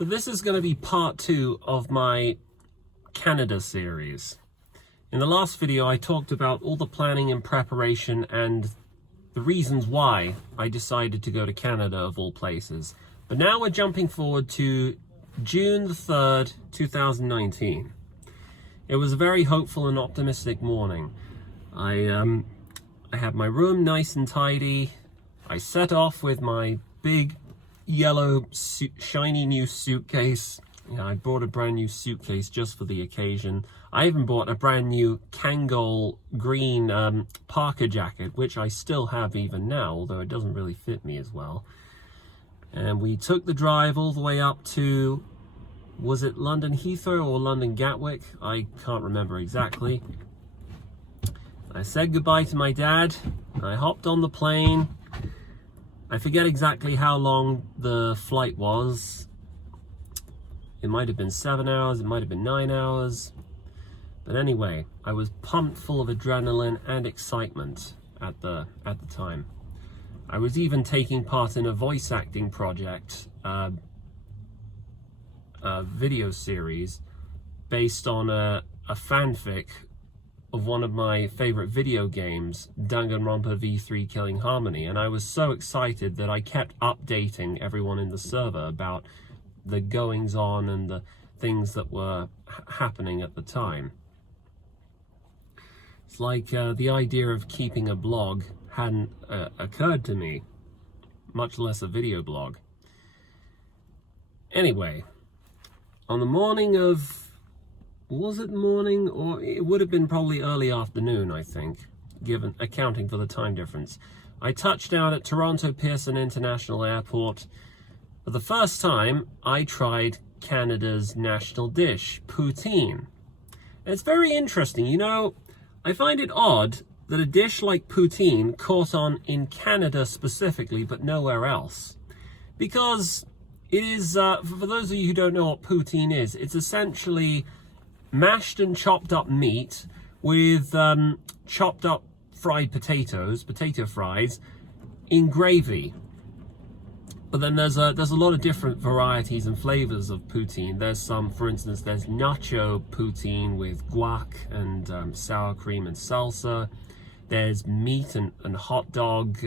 So this is going to be part 2 of my Canada series. In the last video I talked about all the planning and preparation and the reasons why I decided to go to Canada of all places. But now we're jumping forward to June the 3rd, 2019. It was a very hopeful and optimistic morning. I had my room nice and tidy. I set off with my big yellow shiny new suitcase. I bought a brand new suitcase just for the occasion. I even bought a brand new Kangol green parka jacket, which I still have even now, although it doesn't really fit me as well. And we took the drive all the way up to, was it London Heathrow or London Gatwick? I can't remember exactly. I said goodbye to my dad. I hopped on the plane. I forget exactly how long the flight was. It might have been 7 hours, it might have been 9 hours. But anyway, I was pumped full of adrenaline and excitement at the time. I was even taking part in a voice acting project, a video series based on a fanfic of one of my favorite video games, Danganronpa V3 Killing Harmony, and I was so excited that I kept updating everyone in the server about the goings on and the things that were happening at the time. It's like the idea of keeping a blog hadn't occurred to me, much less a video blog. Anyway, on the morning of, was it morning, or it would have been probably early afternoon, I think, accounting for the time difference. I touched down at Toronto Pearson International Airport. For the first time, I tried Canada's national dish, poutine. And it's very interesting, you know, I find it odd that a dish like poutine caught on in Canada specifically, but nowhere else. Because it is, for those of you who don't know what poutine is, it's essentially mashed and chopped up meat with chopped up fried potatoes, potato fries, in gravy. But then there's a lot of different varieties and flavors of poutine. There's some, for instance, there's nacho poutine with guac and sour cream and salsa. There's meat and hot dog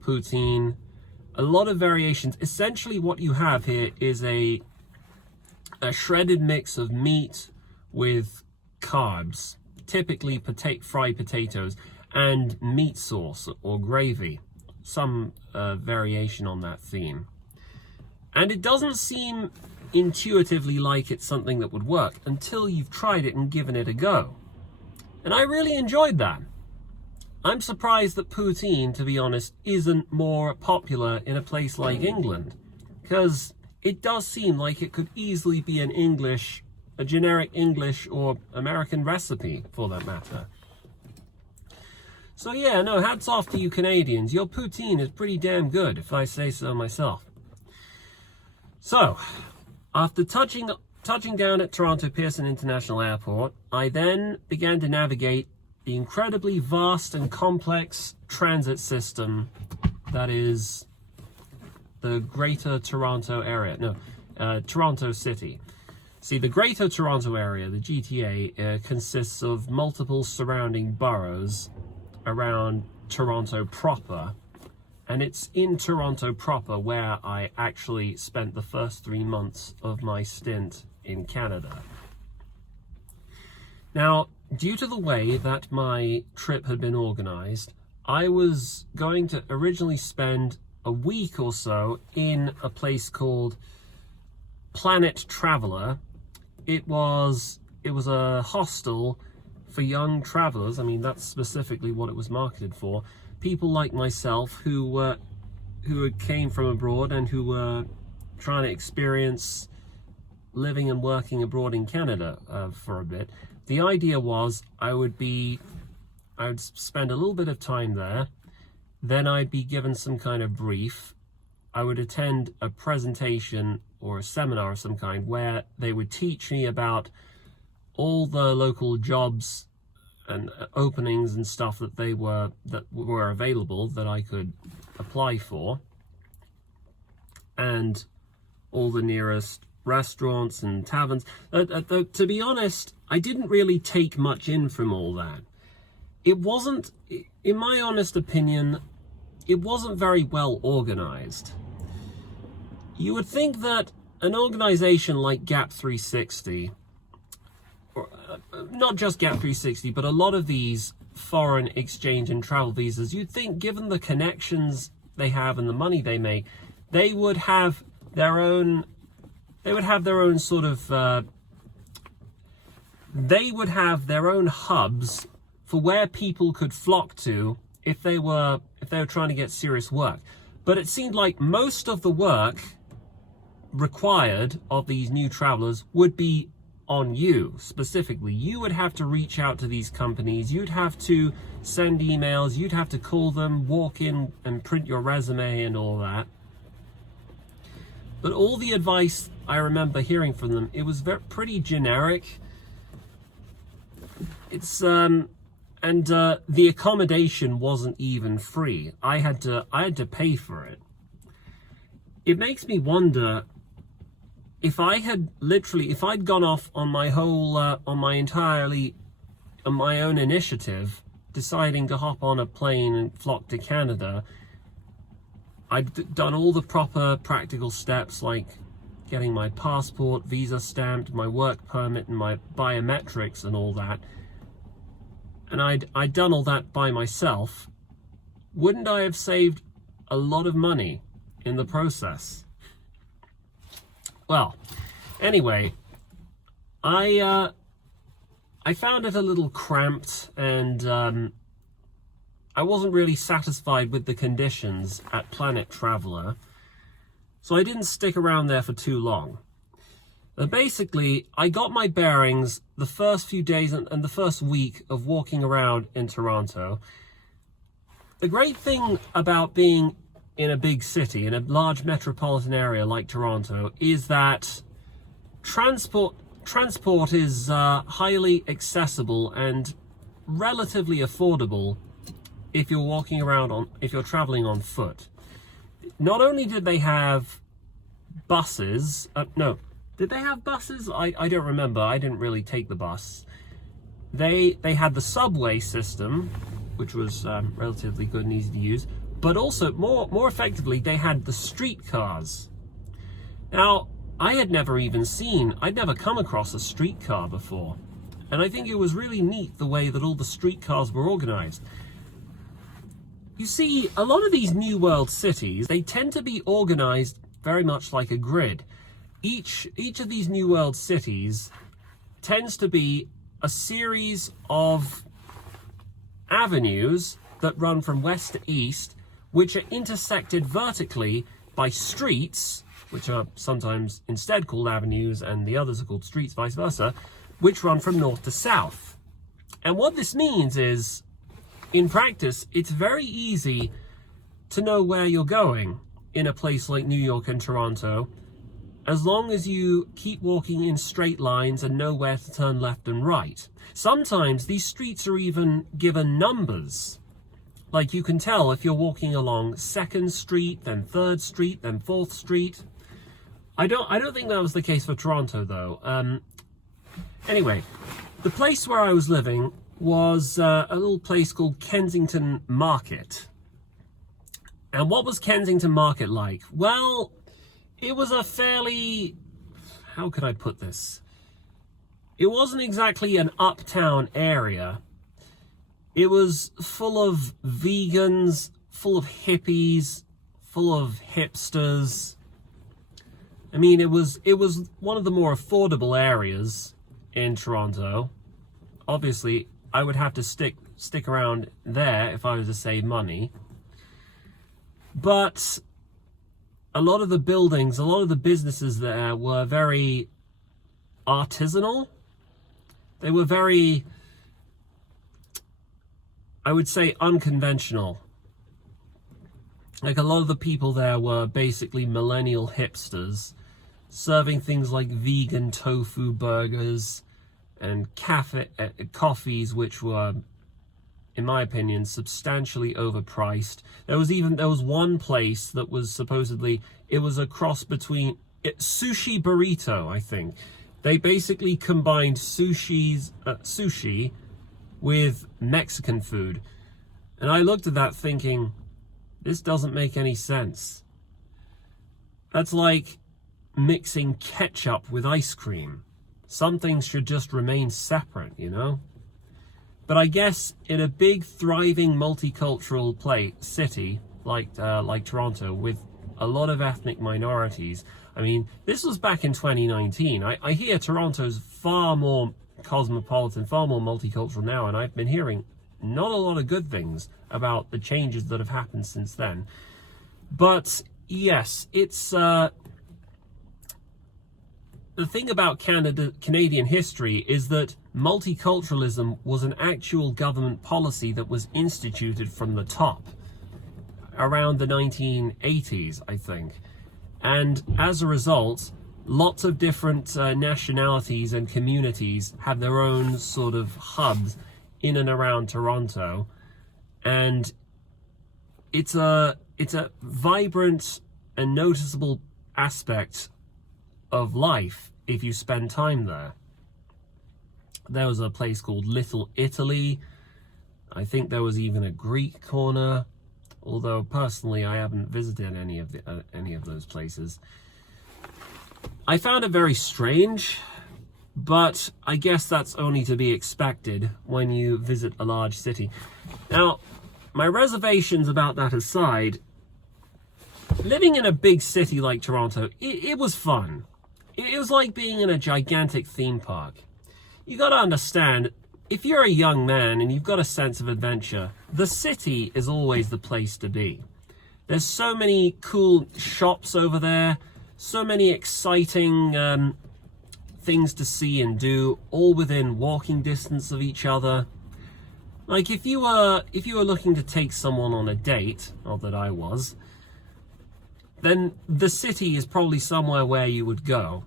poutine. A lot of variations. Essentially what you have here is a shredded mix of meat with carbs, typically fried potatoes, and meat sauce or gravy, some variation on that theme. And it doesn't seem intuitively like it's something that would work until you've tried it and given it a go. And I really enjoyed that. I'm surprised that poutine, to be honest, isn't more popular in a place like England, because it does seem like it could easily be a generic English or American recipe, for that matter. So yeah, no, hats off to you Canadians. Your poutine is pretty damn good, if I say so myself. So, after touching down at Toronto Pearson International Airport, I then began to navigate the incredibly vast and complex transit system that is the Greater Toronto area, Toronto City. See, the Greater Toronto area, the GTA, consists of multiple surrounding boroughs around Toronto proper, and it's in Toronto proper where I actually spent the first 3 months of my stint in Canada. Now, due to the way that my trip had been organized, I was going to originally spend a week or so in a place called Planet Traveller. It was a hostel for young travelers. I mean, that's specifically what it was marketed for. People like myself who came from abroad and who were trying to experience living and working abroad in Canada for a bit. The idea was I would spend a little bit of time there. Then I'd be given some kind of brief. I would attend a presentation or a seminar of some kind where they would teach me about all the local jobs and openings and stuff that were available that I could apply for. And all the nearest restaurants and taverns. To be honest, I didn't really take much in from all that. It wasn't, in my honest opinion, it wasn't very well organized. You would think that an organization like Gap 360, or, not just Gap 360, but a lot of these foreign exchange and travel visas, you'd think, given the connections they have and the money they make, they would have their own sort of they would have their own hubs for where people could flock to if they were trying to get serious work. But it seemed like most of the work required of these new travelers would be on you specifically. You would have to reach out to these companies, you'd have to send emails, you'd have to call them, walk in and print your resume and all that. But all the advice I remember hearing from them, it was pretty generic. It's and the accommodation wasn't even free. I had to pay for it. It makes me wonder if I'd gone off on my whole on my own initiative, deciding to hop on a plane and flock to Canada. I'd done all the proper practical steps, like getting my passport, visa stamped, my work permit, and my biometrics and all that. And I'd done all that by myself. Wouldn't I have saved a lot of money in the process? Well, anyway, I found it a little cramped, and I wasn't really satisfied with the conditions at Planet Traveler, so I didn't stick around there for too long. But basically, I got my bearings the first few days and the first week of walking around in Toronto. The great thing about being in a big city, in a large metropolitan area like Toronto, is that transport is highly accessible and relatively affordable if you're traveling on foot. Not only did they have buses, did they have buses? I don't remember. I didn't really take the bus. They had the subway system, which was relatively good and easy to use, but also more effectively, they had the streetcars. Now, I'd never come across a streetcar before, and I think it was really neat the way that all the streetcars were organized. You see, a lot of these New World cities, they tend to be organized very much like a grid. Each of these New World cities tends to be a series of avenues that run from west to east, which are intersected vertically by streets, which are sometimes instead called avenues, and the others are called streets, vice versa, which run from north to south. And what this means is, in practice, it's very easy to know where you're going in a place like New York and Toronto, as long as you keep walking in straight lines and know where to turn left and right. Sometimes these streets are even given numbers. Like, you can tell if you're walking along 2nd Street, then 3rd Street, then 4th Street. I don't think that was the case for Toronto, though. Anyway, the place where I was living was a little place called Kensington Market. And what was Kensington Market like? Well, it was a fairly, how could I put this? It wasn't exactly an uptown area. It was full of vegans, full of hippies, full of hipsters. I mean, it was one of the more affordable areas in Toronto. Obviously, I would have to stick around there if I was to save money. But a lot of the buildings, a lot of the businesses there were very artisanal. They were very, I would say, unconventional. Like, a lot of the people there were basically millennial hipsters, serving things like vegan tofu burgers and coffees, which were, in my opinion, substantially overpriced. There was one place that was supposedly, it was a cross between sushi burrito, I think. They basically combined sushi with Mexican food. And I looked at that thinking, this doesn't make any sense. That's like mixing ketchup with ice cream. Some things should just remain separate, you know? But I guess in a big, thriving, multicultural city like Toronto, with a lot of ethnic minorities, I mean, this was back in 2019. I hear Toronto's far more cosmopolitan, far more multicultural now, and I've been hearing not a lot of good things about the changes that have happened since then. But yes, it's the thing about Canadian history is that multiculturalism was an actual government policy that was instituted from the top around the 1980s, I think. And as a result, lots of different nationalities and communities have their own sort of hubs in and around Toronto. And it's a vibrant and noticeable aspect of life if you spend time there. There was a place called Little Italy. I think there was even a Greek corner, although personally I haven't visited any of those places. I found it very strange, but I guess that's only to be expected when you visit a large city. Now, my reservations about that aside, living in a big city like Toronto, it was fun. It was like being in a gigantic theme park. You got to understand, if you're a young man and you've got a sense of adventure, the city is always the place to be. There's so many cool shops over there, so many exciting things to see and do, all within walking distance of each other. Like if you were looking to take someone on a date, not that I was, then the city is probably somewhere where you would go.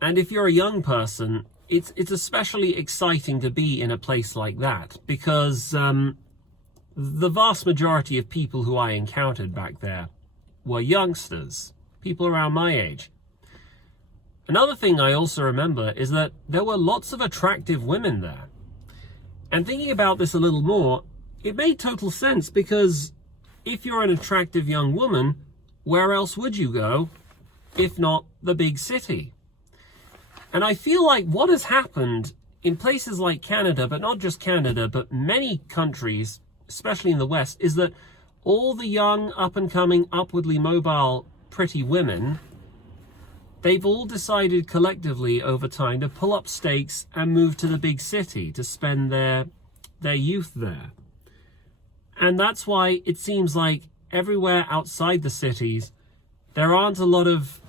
And if you're a young person, it's especially exciting to be in a place like that, because the vast majority of people who I encountered back there were youngsters, people around my age. Another thing I also remember is that there were lots of attractive women there. And thinking about this a little more, it made total sense, because if you're an attractive young woman, where else would you go if not the big city? And I feel like what has happened in places like Canada, but not just Canada, but many countries, especially in the West, is that all the young, up-and-coming, upwardly mobile, pretty women, they've all decided collectively over time to pull up stakes and move to the big city to spend their youth there. And that's why it seems like everywhere outside the cities, there aren't a lot of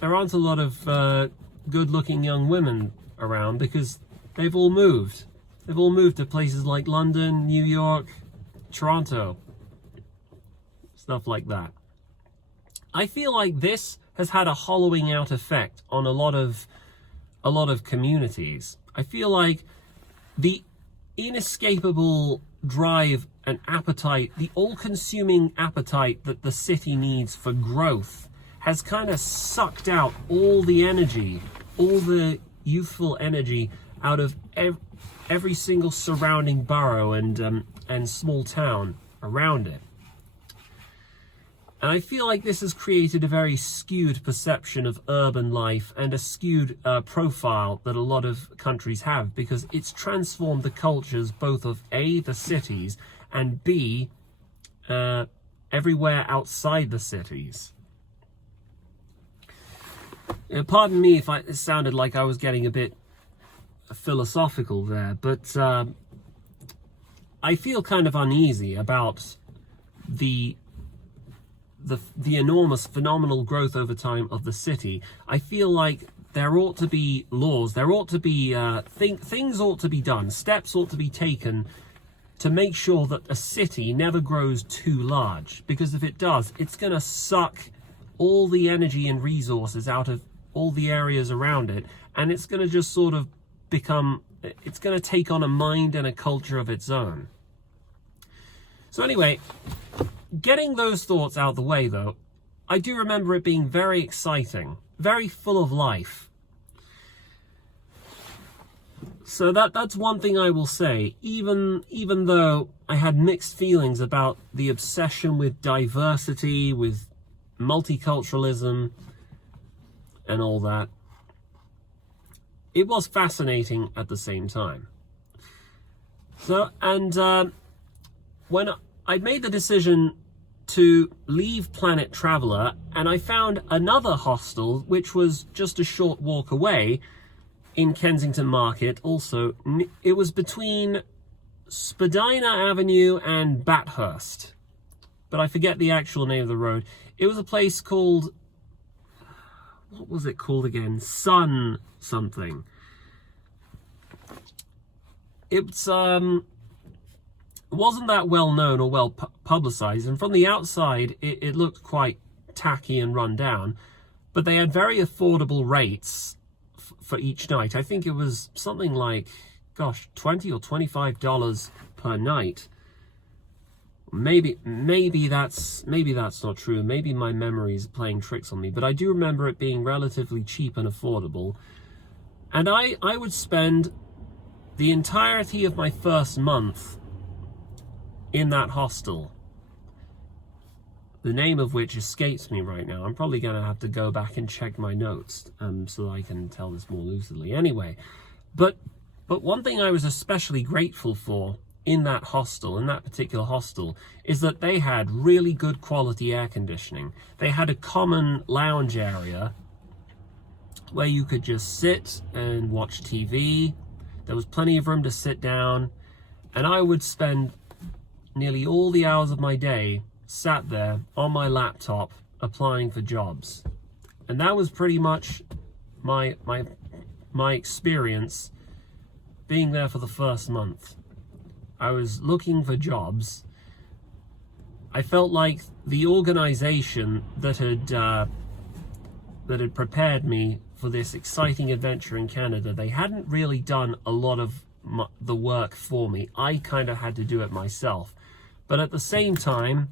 good-looking young women around, because they've all moved. They've all moved to places like London, New York, Toronto, stuff like that. I feel like this has had a hollowing out effect on a lot of communities. I feel like the inescapable drive and appetite, the all-consuming appetite that the city needs for growth, has kind of sucked out all the energy, all the youthful energy out of every single surrounding borough and small town around it. And I feel like this has created a very skewed perception of urban life and a skewed profile that a lot of countries have, because it's transformed the cultures both of A, the cities, and B, everywhere outside the cities. Pardon me if it sounded like I was getting a bit philosophical there, but I feel kind of uneasy about the enormous, phenomenal growth over time of the city. I feel like there ought to be laws, there ought to be things ought to be done, steps ought to be taken to make sure that a city never grows too large, because if it does, it's going to suck all the energy and resources out of all the areas around it, and it's going to just sort of it's going to take on a mind and a culture of its own. So anyway, getting those thoughts out the way though, I do remember it being very exciting, very full of life. So that's one thing I will say, even though I had mixed feelings about the obsession with diversity, with multiculturalism and all that, it was fascinating at the same time. So, and when I made the decision to leave Planet Traveller, and I found another hostel which was just a short walk away in Kensington Market. Also, it was between Spadina Avenue and Bathurst, but I forget the actual name of the road. It was a place called, what was it called again? Sun something. It's wasn't that well known or well publicized, and from the outside it looked quite tacky and run down, but they had very affordable rates for each night. I think it was something like, gosh, $20 or $25 per night. Maybe that's not true. Maybe my memory is playing tricks on me, but I do remember it being relatively cheap and affordable. And I would spend the entirety of my first month in that hostel, the name of which escapes me right now. I'm probably going to have to go back and check my notes so that I can tell this more lucidly. Anyway, but one thing I was especially grateful for in that hostel, in that particular hostel, is that they had really good quality air conditioning. They had a common lounge area where you could just sit and watch TV. There was plenty of room to sit down, and I would spend nearly all the hours of my day sat there on my laptop applying for jobs. And that was pretty much my experience being there for the first month. I was looking for jobs. I felt like the organization that had prepared me for this exciting adventure in Canada, they hadn't really done a lot of the work for me. I kind of had to do it myself. But at the same time,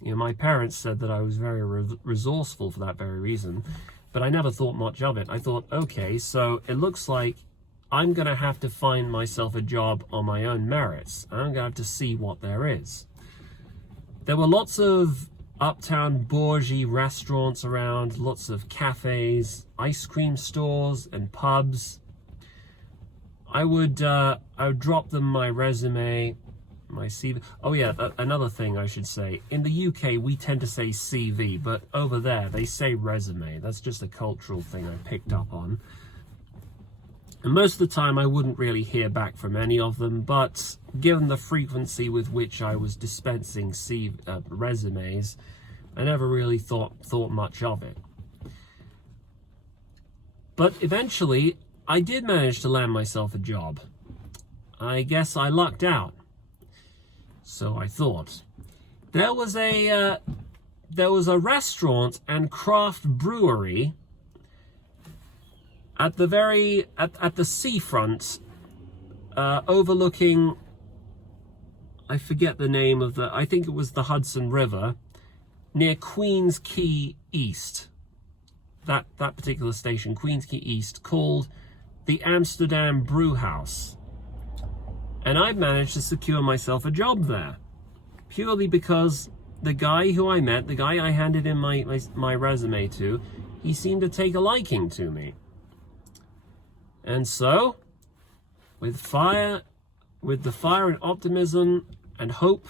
you know, my parents said that I was very resourceful for that very reason, but I never thought much of it. I thought, okay, so it looks like I'm going to have to find myself a job on my own merits. I'm going to have to see what there is. There were lots of uptown bourgeois restaurants around, lots of cafes, ice cream stores and pubs. I would drop them my resume, my CV. Oh yeah, another thing I should say. In the UK, we tend to say CV, but over there, they say resume. That's just a cultural thing I picked up on. And most of the time, I wouldn't really hear back from any of them, but given the frequency with which I was dispensing resumes, I never really thought much of it. But eventually, I did manage to land myself a job. I guess I lucked out. So I thought. There was a restaurant and craft brewery at the seafront, overlooking, I forget the name of I think it was the Hudson River, near Queens Quay East. That particular station, Queens Quay East, called the Amsterdam Brew House. And I managed to secure myself a job there, purely because the guy who I met, the guy I handed in my resume to, he seemed to take a liking to me. And so, with the fire and optimism and hope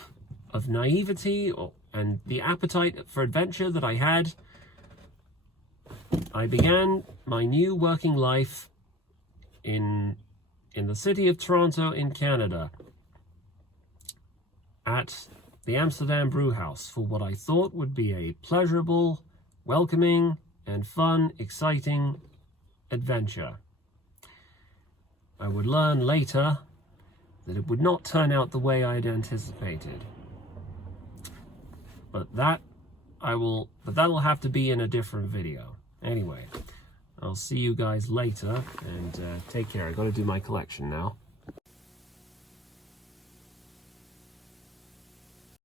of naivety and the appetite for adventure that I had, I began my new working life in the city of Toronto in Canada at the Amsterdam Brew House for what I thought would be a pleasurable, welcoming, and fun, exciting adventure. I would learn later that it would not turn out the way I had anticipated. But that'll have to be in a different video. Anyway, I'll see you guys later, and take care. I got to do my collection now.